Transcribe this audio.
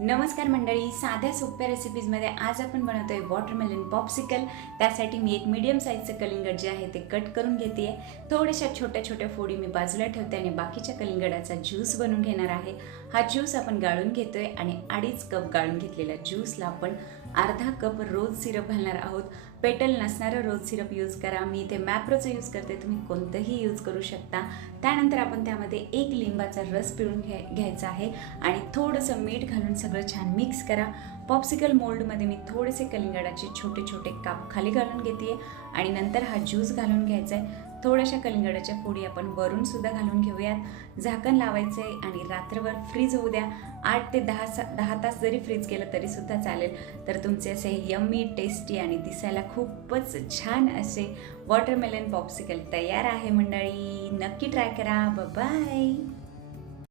नमस्कार मंडळी, साध्या सोप्या रेसिपीजमध्ये आज आपण बनवतोय वॉटरमेलन पॉप्सिकल। त्यासाठी मी एक मीडियम साईजचं कलिंगड जे आहे ते कट करून घेते आहे। थोड्याशा छोट्या छोट्या फोडी मी बाजूला ठेवते आणि बाकीच्या कलिंगडाचा ज्यूस बनवून घेणार आहे। हा ज्यूस आपण गाळून घेतोय आणि 2.5 कप गाळून घेतलेल्या ज्यूसला आपण अर्धा कप रोज सिरप घालणार आहोत। पेटल नसणारं रोज सिरप यूज करा। मी इथे मॅप्रोचं यूज करते, तुम्ही कोणतंही यूज करू शकता। त्यानंतर आपण त्यामध्ये 1 लिंबाचा रस पिळून घ्यायचा आहे आणि थोडंसं मीठ घालून सगळं छान मिक्स करा। पॉप्सिकल मोल्डमध्ये मी थोडेसे कलिंगडाचे छोटे छोटे काप खाली घालून घेते आणि नंतर हा ज्यूस घालून घ्यायचा आहे। थोड्याशा कलिंगडाच्या फोडी आपण वरून सुद्धा घालून घेऊयात। झाकण लावायचं आहे आणि रात्रभर फ्रीज होऊ द्या। 8 ते 10 तास जरी फ्रीज केलं तरी सुद्धा चालेल। तर तुमचे असे यम्मी, टेस्टी आणि दिसायला खूपच छान असे वॉटरमेलन पॉप्सिकल तयार आहे मंडळी। नक्की ट्राय करा। Bye bye.